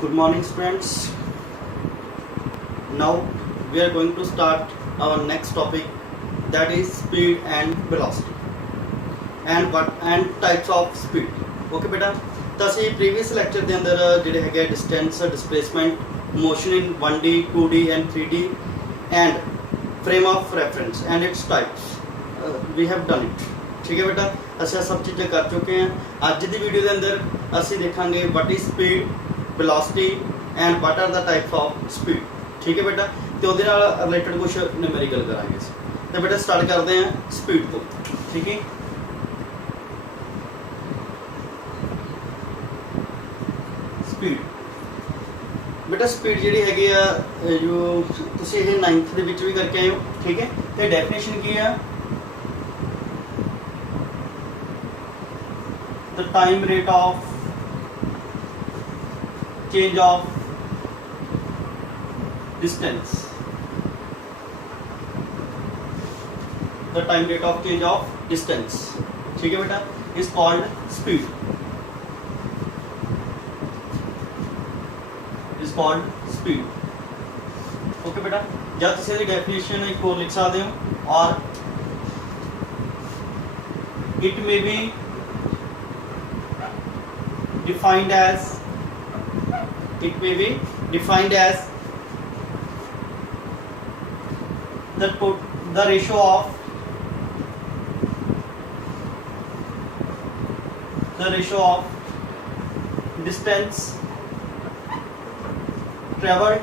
Good morning, students. Now we are going to start our next topic, that is speed and velocity and types of speed. Okay बेटा, ਤਾਂ ਅਸੀਂ previous lecture ਦੇ ਅੰਦਰ ਜਿਹੜੇ ਹੈਗੇ distance, displacement, motion in 1D, 2D and 3D and frame of reference and its types we have done it. ठीक है बेटा, ਅਸੀਂ ਸਭ ਚੀਜ਼ਾਂ ਕਰ ਚੁੱਕੇ ਹਾਂ। ਅੱਜ ਦੀ ਵੀਡੀਓ ਦੇ ਅੰਦਰ ਅਸੀਂ ਦੇਖਾਂਗੇ what is speed, velocity and what are the types of speed. ठीक है बेटा, ਤੇ ਉਹਦੇ ਨਾਲ ਰਿਲੇਟਡ ਕੁਝ ਨਿਊਮੈਰੀਕਲ ਕਰਾਂਗੇ ਅਸੀਂ। ਤੇ ਬੇਟਾ ਸਟਾਰਟ ਕਰਦੇ ਹਾਂ ਸਪੀਡ ਤੋਂ। ਠੀਕ ਹੈ, ਸਪੀਡ ਬੇਟਾ ਸਪੀਡ ਜਿਹੜੀ ਹੈਗੀ ਆ ਜੋ ਤੁਸੀਂ ਇਹ 9th ਦੇ ਵਿੱਚ ਵੀ ਕਰਕੇ ਆਏ ਹੋ। ਠੀਕ ਹੈ, ਤੇ ਡੈਫੀਨੇਸ਼ਨ ਕੀ ਆ? the time rate of change of distance, the time rate of change of distance, ठीक है बेटा, is called speed, is called speed. Okay बेटा, जब तुम इसकी डेफिनेशन एक और लिख सकते हो, और it may be defined as the ratio of distance traveled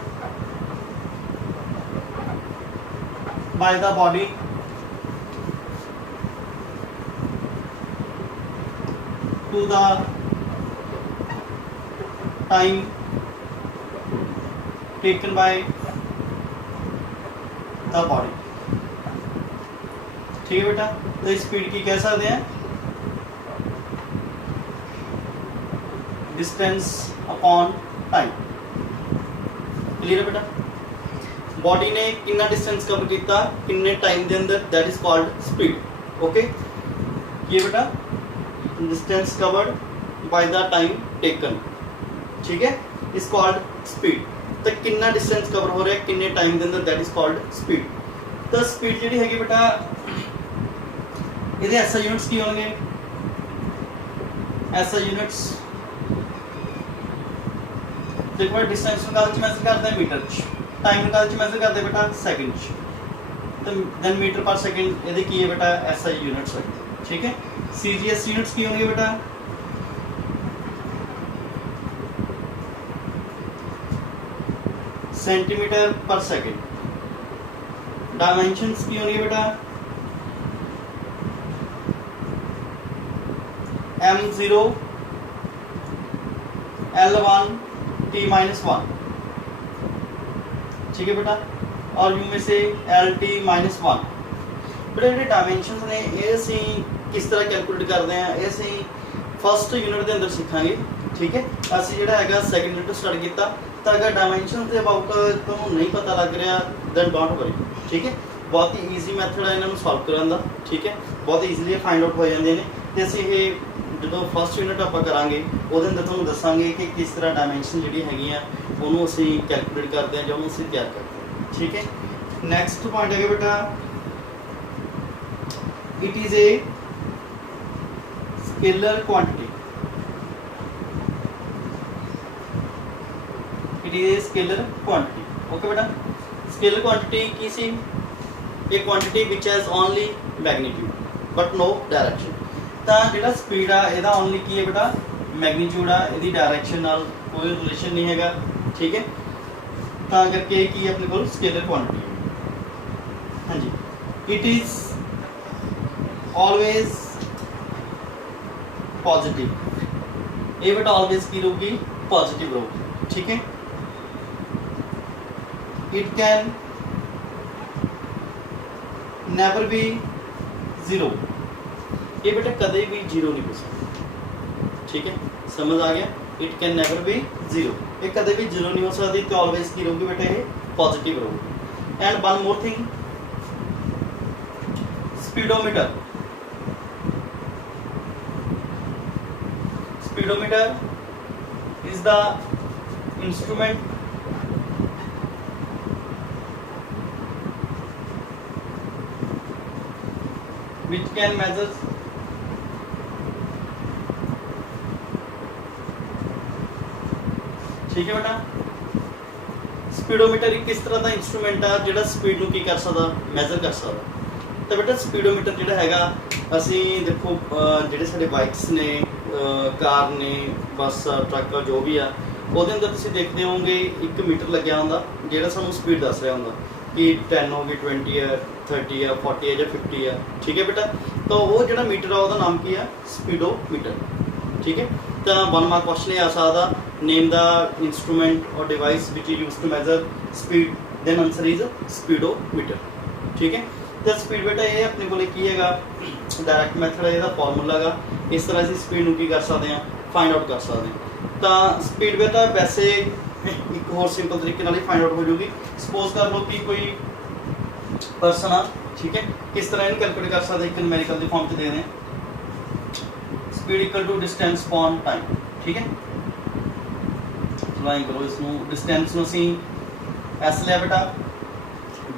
by the body to the time taken by the body. ठीक है बेटा, तो स्पीड की कह सकते हैं डिस्टेंस अपॉन टाइम। क्लियर है बेटा, बॉडी ने कितना डिस्टेंस कवर किया किन्ने टाइम के अंदर, that is called speed. Okay, ये बेटा distance covered by the time taken, ठीक है, इज कॉल्ड स्पीड। तो कितना डिस्टेंस कवर हो रहा है किन्ने टाइम के अंदर, दैट इज कॉल्ड स्पीड। तो स्पीड जी हैगी बेटा, ये एसआई यूनिट्स की होंगे, एसआई यूनिट्स देखो डिस्टेंस निकाल मेजर करते हैं मीटर च, टाइम निकाल मेजर करते हैं बेटा सेकंड च, तो देन मीटर पर सेकंड ये की है बेटा एसआई यूनिट्स है। ठीक है, सीजीएस यूनिट्स की होंगे बेटा सेंटीमीटर पर सेकंड। डायमेंशंस की होंगी बेटा m0 l1 t-1, ठीक है बेटा, और यू में से lt-1। बेटा जो डायमेंशंस ने ये असी किस तरह कैलकुलेट करते हैं, ये असी फस्ट यूनिट के अंदर सीखांगे। ठीक है, असी जो है सैकेंड यूनिट स्टार्ट किया, तो अगर डायमेंशन के अबाउट तुहानूं नहीं पता लग रहा दैन डोंट वरी। ठीक है, बहुत ही ईजी मैथड है इन्हों सॉल्व करने का। ठीक है, बहुत ईजीली फाइंड आउट हो जाते हैं। तो असीं ये जो फस्ट यूनिट आप करांगे वो अंदर तुहानूं दसांगे कि किस तरह डायमेंशन जी हैगी उन्होंने असीं कैलकुलेट करते हैं, जो उन्होंने असीं तैयार करते हैं। ठीक है, नैक्सट पॉइंट है बेटा, it is a scalar quantity, it is a scalar quantity. Okay बेटा, स्केलर क्वांटिटी की सी a quantity which has only magnitude but no direction. तो जो स्पीड आ यदा ओनली की है बेटा मैग्नीट्यूड आ, यदी डायरैक्शन नाल कोई रिलेशन नहीं हैगा। ठीक है, तो करके की अपने को स्केलर क्वांटिटी है। हाँ जी, इट इज ऑलवेज पॉजिटिव, ये बेटा ऑलवेज की रहूगी पॉजिटिव रहूगी। ठीक है, it can never be zero, ये बेटा कदे भी जीरो नहीं हो सकती। ठीक है, समझ आ गया, it can never be zero, ये कदे भी जीरो नहीं हो सकती, तो ऑलवेज की रहूगी बेटा ये पॉजिटिव रहूगी। And one more thing, speedometer, speedometer is the instrument which can measure ठीक है बेटा। स्पीडोमीटर एक किस तरह का इंस्ट्रूमेंट आ जिहड़ा स्पीड नूं की कर सकदा मैजर कर सकदा। तो बेटा स्पीडोमीटर जिहड़ा हैगा असीं देखो जिहड़े साडे बाइक्स ने कार ने बस ट्रक जो भी आ ਉਹਦੇ अंदर तुसीं देखते होंगे एक मीटर लग्या हुंदा जिहड़ा सानूं स्पीड दस रहा हुंदा कि 10 होगी 20 है 30 है 40 है या 50 है। ठीक है बेटा, तो वो जिहड़ा मीटर आ ਉਹਦਾ नाम की है स्पीडोमीटर। ठीक है, तो 1 मार्क क्वेश्चन आ सकदा नेम द इंस्ट्रूमेंट और device which is use to measure speed, then answer is speedometer. ठीक है, तो स्पीड बेटा ये अपने को की है डायरैक्ट मैथड है, इसका फॉर्मूला गा इस तरह असीं स्पीड नूं की कर सकते हैं फाइंड आउट कर सकते हैं। तो स्पीड बेटा वैसे एक होर सिंपल तरीके नाल ही फाइंड आउट हो जाएगी। सपोज कर लो कि कोई पर्सन आ, ठीक है, किस तरह इन्हें कैलकुलेट कर सकते एक न्यूमेरिकल की फॉर्म च दे दें speed equal to distance upon time. ठीक है, चलाएं करो इसनूं डिस्टेंस नूं असीं एस लिया बेटा,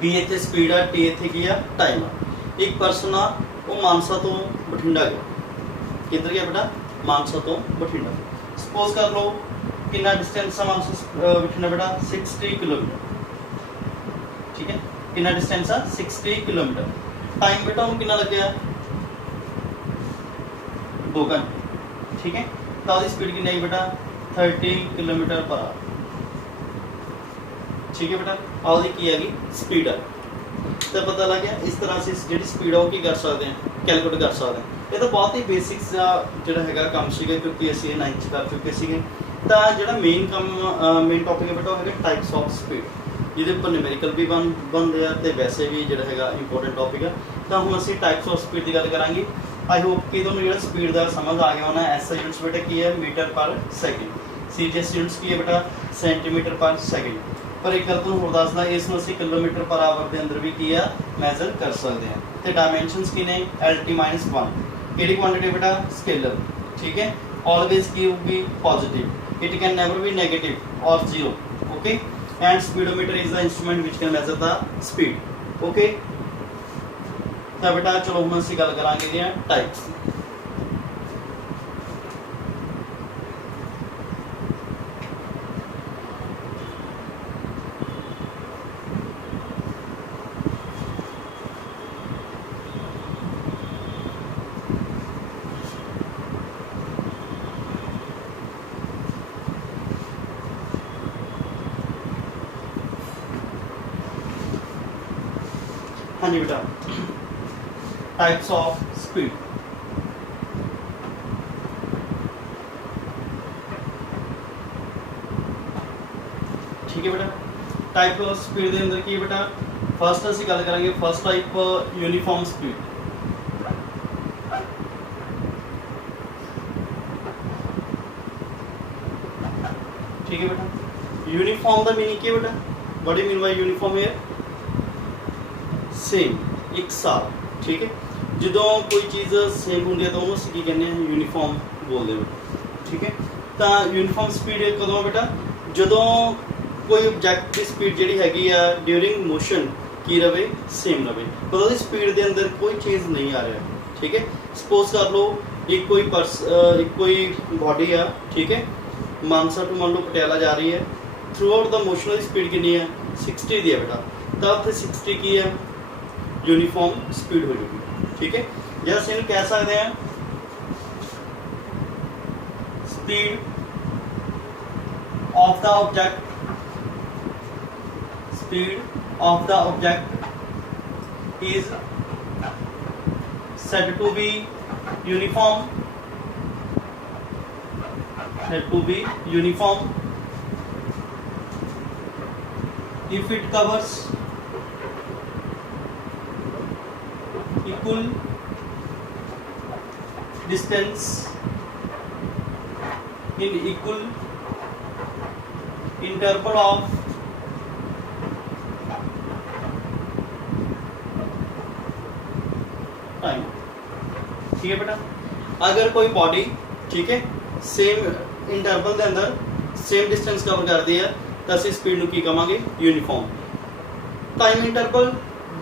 बी इत्थे स्पीड आ, टी इत्थे की आ टाइम आ। एक पर्सन आ वो मानसा तो बठिंडा गया, किधर गया बेटा मानसा तो बठिंडा। सपोज कर लो कितना डिस्टेंस है मानसा बठिंडा बेटा 60 किलोमीटर। ठीक है, कितना डिस्टेंस है 60 किलोमीटर। टाइम बेटा उन्हें कितना लगे 2 घंटे। ठीक है, तो उसकी स्पीड कितनी आई बेटा 30 किलोमीटर पर आवर। ठीक है बेटा, उसकी की हैगी स्पीड है। तो पता लग गया इस तरह से जी स्पीड है वो की कर सकते हैं कैलकुलेट कर सकते हैं। ये तो बहुत ही बेसिक्स जो है काम से क्योंकि असी 9th कर चुके थे। तो जो मेन काम मेन टॉपिक है बेटा वो है टाइप्स ऑफ स्पीड, जिहदे उपर न्यूमेरिकल भी बनते हैं तो वैसे भी जो है इंपोर्टेंट टॉपिक है। तो हम असी टाइप्स ऑफ स्पीड की गल करांगे। आई होप कि तुहानूं जो स्पीड का समझ आ गया होना। SI यूनिट्स बेटा की है मीटर पर सैकेंड, CGS यूनिट्स की है बेटा सेंटीमीटर पर सैकेंड। पर एक गल तुहानूं होर दसदा इसनूं असीं किलोमीटर पर आवर के अंदर भी की है मैजर कर सकते हैं। तो डायमेंशनस की ने LT-1 किहड़ी क्वांटिटी बेटा स्केलर। ठीक है, ऑलवेज की होगी positive, it can never be negative और 0। Okay, and speedometer is the instrument which can measure the speed. Okay, तो बेटा चलो हम असीं गल करांगे जी टाइप्स। हाँ जी बेटा, टाइप्स ऑफ स्पीड। ठीक है बेटा, टाइप ऑफ स्पीड के अंदर की बेटा फर्स्ट असीं गल करांगे फर्स्ट टाइप यूनीफॉर्म स्पीड। ठीक है बेटा, यूनीफॉर्म का मीनिंग की बेटा what do mean by uniform है सेम एक साथ। ठीक है, जो कोई चीज़ सेम होंगी है तो उन्होंने असीं की कहते हैं यूनीफॉर्म बोलते हैं। ठीक है, तो यूनीफॉर्म स्पीड कदों बेटा जो कोई ऑब्जैक्ट की स्पीड जी हैगी आ ड्यूरिंग मोशन की रहे सेम रहे, मतलब उसकी स्पीड के अंदर कोई चीज़ नहीं आ रहा। ठीक है, सपोज कर लो एक कोई बॉडी आ, ठीक है, मानसा टू मान लो पटियाला जा रही है, थ्रू आउट द मोशन की स्पीड कितनी है 60 दी है बेटा, तो उत्थे 60 की है यूनीफॉर्म स्पीड हो जाएगी। ठीक है, या असीं कह सकते हैं speed of the object, speed of the object is said to be uniform, said to be uniform if it covers equal distance in equal interval of time. ठीक है बेटा, अगर कोई बॉडी ठीक है सेम इंटरवल के अंदर सेम डिस्टेंस कवर करती है तो असीं स्पीड नूं की कहांगे यूनीफॉर्म। टाइम इंटरवल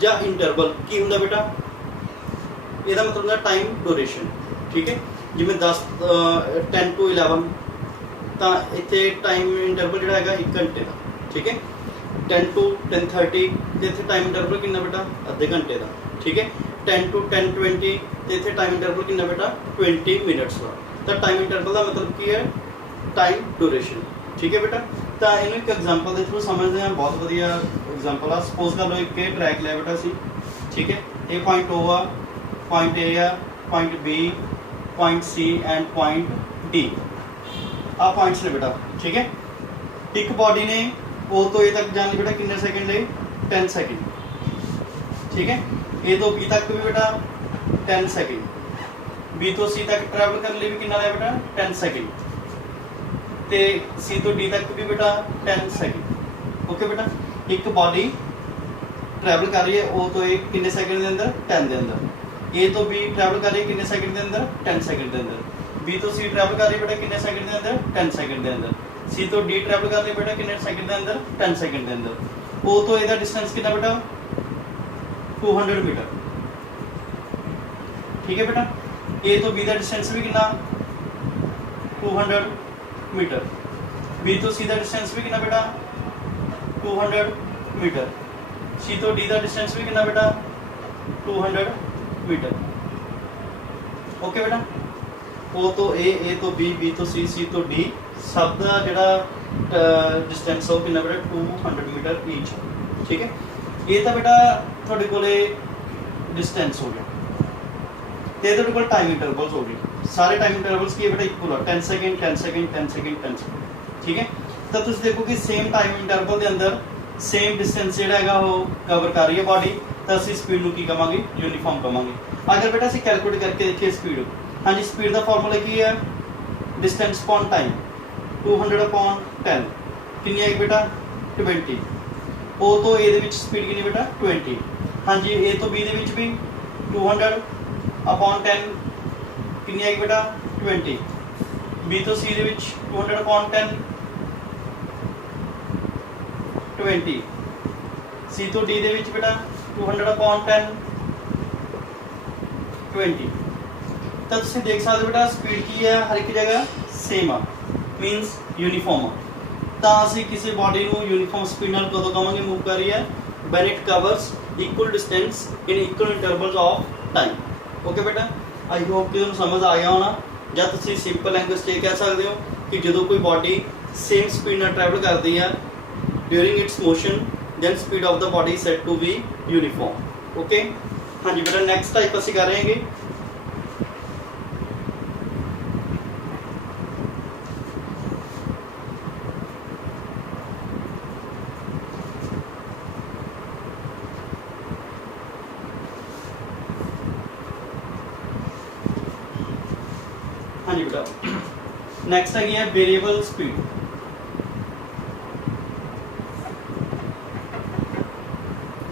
या इंटरवल की हुंदा बेटा, ਇਹਦਾ मतलब ਹੁੰਦਾ टाइम ड्यूरेशन। ठीक है, जिवें 10 to 11 ਤਾਂ ਇੱਥੇ टाइम इंटरवल ਜਿਹੜਾ ਹੈਗਾ 1 घंटे ਦਾ। ठीक है, 10 to 10:30 ਤੇ ਇੱਥੇ टाइम इंटरवल कितना बेटा आधे घंटे ਦਾ। ठीक है, 10 to 10:20 ਤੇ ਇੱਥੇ टाइम इंटरवल कितना बेटा 20 मिनट्स ਦਾ। ਤਾਂ टाइम इंटरवल ਦਾ मतलब ਕੀ ਹੈ टाइम ड्यूरेशन। ठीक है बेटा, ਤਾਂ ਇਹਨੂੰ ਇੱਕ ਐਗਜ਼ਾਮਪਲ ਦੇ ਥਰੂ ਸਮਝਦੇ ਹਾਂ। ਬਹੁਤ ਵਧੀਆ ਐਗਜ਼ਾਮਪਲ ਆ। ਸਪੋਜ਼ ਕਰ ਲਓ ਇੱਕ ਇਹ ਟਰੈਕ ਲਿਆ ਬੇਟਾ ਸੀ। ਠੀਕ ਹੈ, ਇਹ ਪੁਆਇੰਟ O ਆ, ਪੁਆਇੰਟ A ਆ, point B, point C and point D ਆ ਪੁਆਇੰਟਸ ਨੇ बेटा। ठीक है, एक बॉडी ने O तो A तक जाने बेटा कितने सेकंड ले 10 सेकंड। ठीक है, A तो B तक भी बेटा 10 सेकंड, B तो C तक ट्रैवल करने लिए भी कितना लिया बेटा 10 सेकंड ते C तो D तक भी बेटा 10 सेकंड। ओके बेटा, एक बॉडी ट्रैवल कर रही है O तो A कितने सेकंड के अंदर 10 के अंदर, A तो B ट्रैवल कर रही है कितने सेकंड के अंदर 10 सेकंड के अंदर, B तो C ट्रैवल कर रही है बेटा कितने सेकंड के अंदर 10 सेकंड के अंदर, C तो D ट्रैवल कर रही है बेटा कितने सेकंड के अंदर 10 सेकंड के अंदर। O तो A दा डिस्टेंस कितना बेटा 200 मीटर। ठीक है बेटा, A तो B दा डिस्टेंस भी कितना 200 मीटर, B तो C दा डिस्टेंस भी कितना बेटा 200 मीटर, C तो D दा डिस्टेंस भी कितना बेटा 200 मीटर। ओके बेटा, O तो A तो B, B तो C, C तो D सब का ਜਿਹੜਾ डिस्टेंस हो कितना बेटा 200 मीटर ईच। ठीक है, ये तो बेटा ਤੁਹਾਡੇ ਕੋਲੇ डिस्टेंस हो गया ਤੇ ਤੁਹਾਡੇ ਕੋਲ टाइम इंटरवल्स हो गए। सारे टाइम इंटरवल्स की बेटा इक्वल है 10 सेकंड 10 सेकंड 10 सेकंड 10 सेकंड। ठीक है, तो तुम देखो कि सेम टाइम इंटरवल के अंदर सेम डिस्टेंस ਜਿਹੜਾ ਹੈਗਾ ਉਹ कवर कर रही है बॉडी, तो ਅਸੀਂ स्पीड ਨੂੰ ਕੀ ਕਵਾਂਗੇ यूनीफॉर्म ਕਵਾਂਗੇ। अगर बेटा ਅਸੀਂ कैलकुलेट करके देखिए स्पीड, हाँ जी स्पीड का फॉर्मूला की है डिस्टेंस अपॉन टाइम 200 अपॉन 10 कितनी आएगी बेटा 20। O तो A ਦੇ ਵਿੱਚ स्पीड कितनी बेटा 20। हाँ जी A तो B ਦੇ ਵਿੱਚ भी 200 अपॉन 10 कितनी आएगी बेटा 20। B तो C ਦੇ ਵਿੱਚ 200 अपॉन 10 20। C तो D ਦੇ ਵਿੱਚ बेटा 200 अपॉन 10 20। तो तुम देख सकते हो बेटा स्पीड की है हर एक जगह सेम आ, मीनस यूनीफॉर्म आ। तो असी किसी बॉडी को यूनीफॉर्म स्पीड नाल कदों कहांगे मूव कर रही है when it covers equal distance in equal intervals of time. Okay बेटा, आई होप कि तुहानूं समझ आ गया होना, या तुसीं सिंपल लैंग्वेज च कह सकते हो कि जो कोई बॉडी सेम स्पीड नाल ट्रैवल करती है during its motion then speed of the body said to be uniform. Okay, हाँ जी बेटा, नैक्सट टाइप असीं कर रहे हैं हाँ जी बेटा, नेक्स्ट है वेरिएबल स्पीड।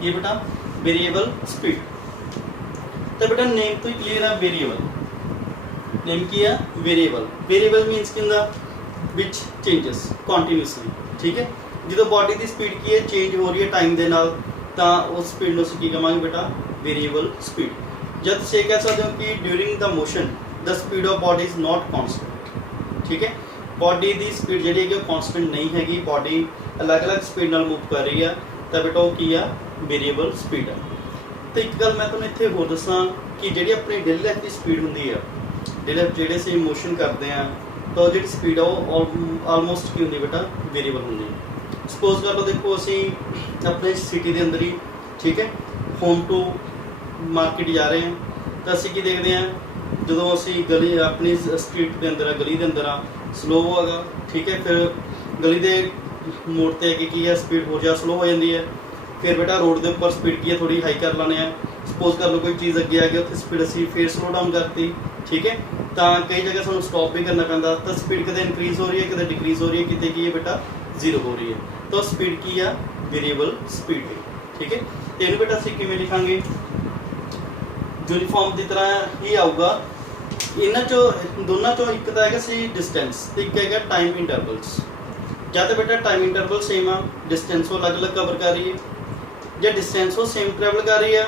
ये बेटा वेरिएबल स्पीड, तो बेटा नेम तो ही क्लियर है वेरिएबल। नेम की है वेरिएबल। वेरिएबल मीनस कि विच चेंजेस कॉन्टीन्यूसली। ठीक है, जो बॉडी की स्पीड की है चेंज हो रही है टाइम के नाल, तो उस स्पीड में की कहांगे बेटा वेरिएबल स्पीड। जब तुम कह सकते हो कि during the motion the speed of body is not constant. ठीक है, बॉडी की स्पीड जी है कॉन्सटेंट नहीं हैगी, बॉडी अलग अलग स्पीड नाल मूव कर रही है, तो बेटा वो की है वेरिएबल स्पीड है। तो एक गल मैं तुम्हें इत्थे होर दसां कि जी अपनी डेली लाइफ की स्पीड होंगी है, डेली लाइफ जो असीं मोशन करते हैं तो जी स्पीड है वो ऑलमोस्ट की होंगी बेटा वेरिएबल होंगी। सपोज कर लो देखो असीं अपने सिटी के अंदर ही, ठीक है, होम टू मार्केट जा रहे हैं, तो असीं की देखते हैं जो असीं गली अपनी स्ट्रीट के अंदर गली के अंदर स्लो होगा, ठीक है, फिर गली के मोड़ ते अगे की है स्पीड हो ज़्यादा स्लो हो जाती है, फिर बेटा रोड के उपर स्पीड की है थोड़ी हाई कर लाने हैं। सपोज कर लो कोई चीज़ अगे आ गई उत्थे स्पीड असीं फिर स्लो डाउन करती, ठीक है, तो कई जगह सानूं स्टॉप भी करना पैंदा, तो स्पीड कदे इंक्रीज़ हो रही है कदे डिक्रीज़ हो रही है, कितने की है बेटा जीरो हो रही है, तो स्पीड की है वेरिएबल स्पीड है। ठीक है, तो इन्हूं बेटा असीं किवें लिखांगे यूनीफॉर्म की तरह ही आऊगा। इन्हां चों दोनों चों एक तो है सी डिस्टेंस, एक है टाइम इंटरवल्स। ਜਾਂ ਤਾਂ ਬੇਟਾ ਟਾਈਮ ਇੰਟਰਵਲ सेम आ, डिस्टेंस वो अलग अलग कवर कर रही है, या डिस्टेंस वो सेम ट्रैवल कर रही है,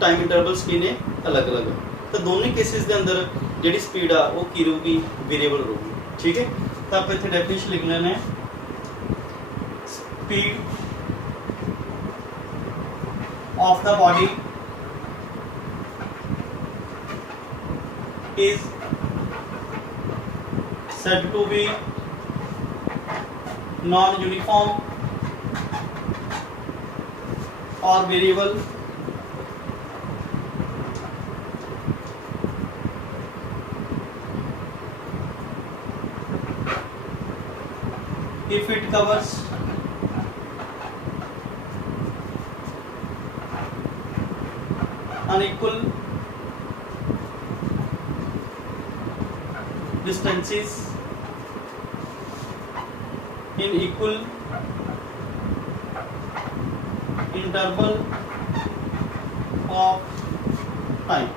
टाइम इंटरवल्स की ने अलग अलग। तो दोनों केसेस के अंदर जी स्पीड आ वो की रहूगी, वेरिएबल रहूगी। ठीक है, तो आप इतने डेफिनेशन लिख लेने, speed of the body is said to be non-uniform or variable if it covers unequal distances in equal interval of time,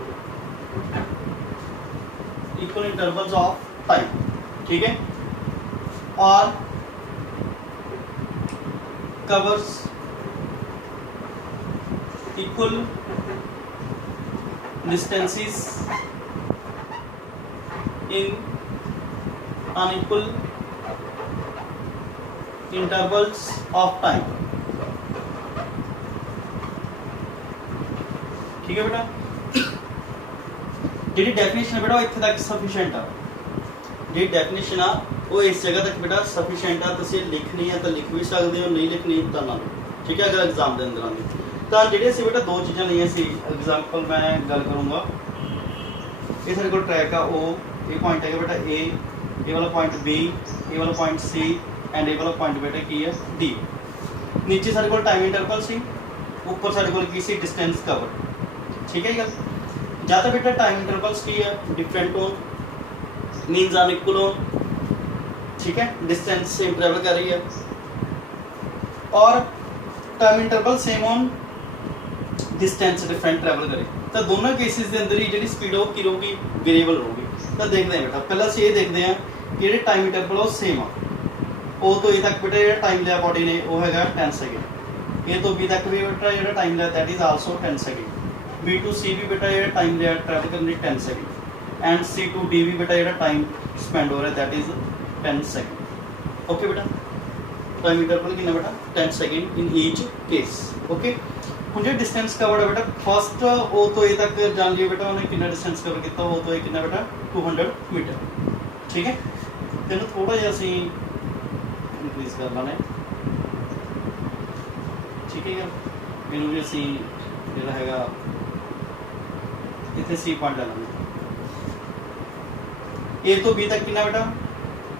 equal intervals of time। ठीक है, और covers equal distances in unequal intervals of time। ठीक है बेटा, जी definition है बेटा इत्थे तक सफिशिएंट आ, जी डेफिनेशन आ वो इस जगह तक बेटा सफिशिएंट आ। तुसीं लिखनी है तो लिख भी सकते हो, नहीं लिखनी तो ना लो। ठीक है, अगर एग्जाम के अंदर आती तो जेडे असीं बेटा दो चीज़ां लईआं सी, एग्जाम्पल मैं गल करूँगा। ये साडे कोल ट्रैक आ, वो ये पॉइंट है बेटा ए, ये वाला पॉइंट बी, ये वाला पॉइंट सी एंड ये वाला पॉइंट बेटा की है डी। नीचे साडे कोल टाइम इंटरवल सी, ऊपर साडे कोल की सी डिस्टेंस कवर। ठीक है गल, या तो बेटा टाइम इंटरवल्स की है डिफरेंट होन, मीनस अनइक्वल होन। ठीक है, डिस्टेंस सेम ट्रैवल कर रही है, और टाइम इंटरवल सेम होन, डिस्टेंस डिफरेंट ट्रैवल करे। तो दोनों केसेस के अंदर ही जी स्पीड वो की रहूगी, वेरिएबल रहूगी। तो देखते हैं बेटा, पहले असीं ये देखते हैं कि जो टाइम इंटरवल वो सेम आ, ओ तो ए तक बेटा जो टाइम लिया बॉडी ने वो है 10 सेकेंड, ए तो बी तक भी बेटा जो टाइम लिया that is also 10 second, B to C भी बेटा जो टाइम लिया ट्रैवल करने 10 second, and C to D भी बेटा जो टाइम स्पेंड हो रहा है दैट इज 10 सेकेंड। ओके बेटा, टाइम इंटरवल कितना बेटा 10 second in each case. Okay, ਹੁਣ जो डिस्टेंस कवर्ड है बेटा फस्ट ओ तो ए तक जान लिया बेटा उन्हें कितना डिस्टेंस कवर किया, वो तो ए कितना बेटा 200 मीटर। ठीक है, तेन थोड़ा जिहा असीं इंक्रीज कर लेना। ठीक है, इनू भी असीं जिहड़ा हैगा इत्थे सी पॉइंट ले लेंगे। ए तो बी तक कितना बेटा,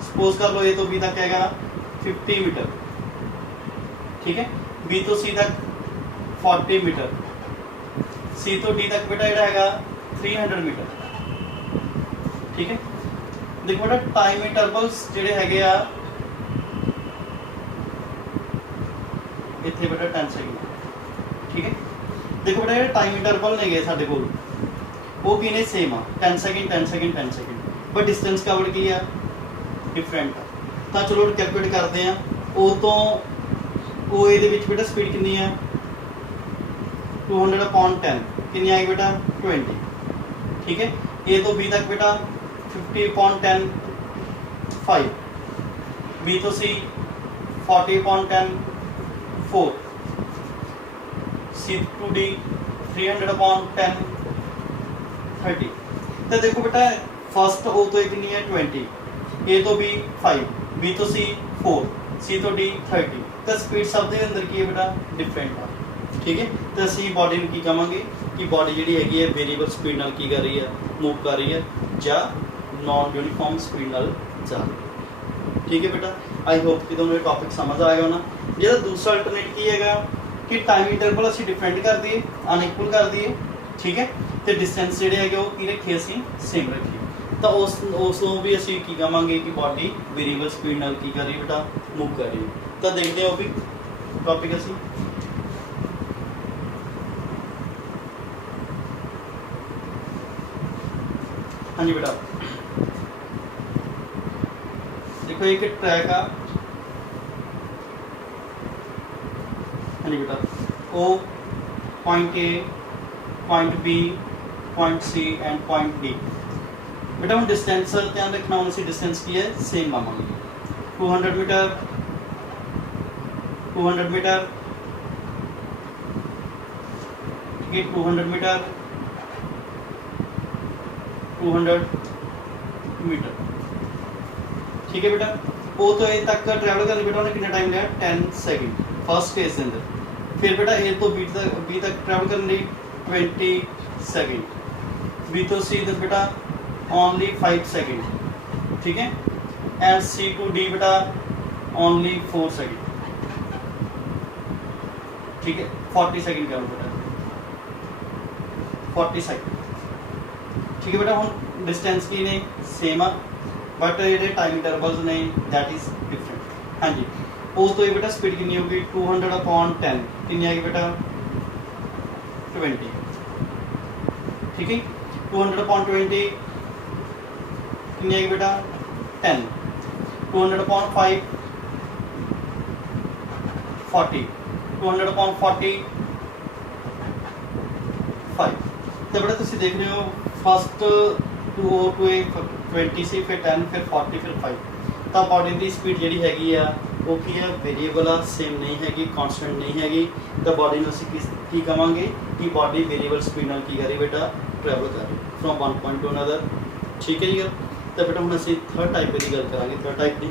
सपोज कर लो ए तो बी तक हैगा 50 मीटर। ठीक है, बी तो सी तक 40 मीटर, सी तो डी तक बेटा जो है 300 मीटर। ठीक है, देखो बेटा टाइम इंटरवल्स जोड़े है इतने बेटा 10 सेकेंड। ठीक है, देखो बेटा जो टाइम इंटरवल ने गए साढ़े कोल वो की ने सेम आ 10 second 10 second 10 second, but distance cover की है डिफरेंट। तो चलो कैलकुलेट करते हैं, ओ तो ओ ए बेटा स्पीड कितनी है 200/10 कितनी आई बेटा 20। ठीक है, ए तो बी तक बेटा 50/10 5, बी तो सी 40/10 4, सी टू डी 300/10 30। तो देखो बेटा फर्स्ट ओ तो कितनी है 20, ए तो बी 5, बी तो सी 4, सी तो डी 30। तो स्पीड सब के अंदर की है बेटा डिफरेंट आ। ठीक है, तो असी बॉडी में की कहांगे कि बॉडी जी हैगी है वेरीएबल स्पीड नाल की कर रही है, मूव कर रही है, या नॉन यूनीफॉर्म स्पीड नाल जा रही है। ठीक है बेटा, आई होप कि तुहानूं ये टॉपिक समझ आ गया होना। जिहदा दूसरा अल्टरनेट की हैगा कि टाइम इंटरवल असी डिफरेंट कर दिए, अनइक्वल कर दिए। ठीक है, तो डिस्टेंस जिहड़े हैगे वो की रखिए असी सेम रखिए। तो उसनूं भी असी की कहांगे कि बॉडी वेरीएबल स्पीड नाल की कर रही है बेटा, मूव कर रही है। तो देखते हैं वो भी टॉपिक असी। हाँ जी बेटा, देखो एक ट्रैक आ, हाँ जी बेटा, ओ point A, point B, point C and point D. बेटा हम डिस्टेंस ध्यान रखना, हम असी डिस्टेंस की है सेम लावांगे, 200 मीटर, 200 मीटर, ठीक है, 200 मीटर, 200 मीटर, ठीक है बेटा। ओ तो ए तक ट्रैवल करने बेटा उन्हें कितना टाइम लिया, 10 सेकंड फर्स्ट स्टेज के अंदर। फिर बेटा ए तो बी तक ट्रैवल करने 20 सेकंड, बी तो सी तक बेटा ओनली 5 सेकंड, ठीक है, एंड सी टू डी बेटा ओनली 4 सेकंड, ठीक है। 40 सेकंड करो बेटा, 40 सेकंड, ठीक है बेटा। हम डिस्टेंस की ने सेम आ बट ये टाइम इंटरवल्स ने दैट इज डिफरेंट। हाँ जी, उस तो ये बेटा स्पीड कितनी होगी, 200/10 कितनी आएगी बेटा, 20, ठीक है। 200/20 कितनी आएगी बेटा, 10, 200/5 40, 200/40 5। तो बेटा तुम देख रहे हो फस्ट 20 सी, फिर 10, फिर 40, फिर 5। तो बॉडी की स्पीड जी हैगी आ वो की है वेरीएबल आ, सेम नहीं हैगी, कॉन्सटेंट नहीं हैगी। तो बॉडी में असीं की कहांगे कि बॉडी वेरीएबल स्पीड नाल की कर रही बेटा, ट्रैवल कर रही from one point two another, ठीक है जी। तो बेटा हम असीं थर्ड टाइप की गल करांगे, थर्ड टाइप की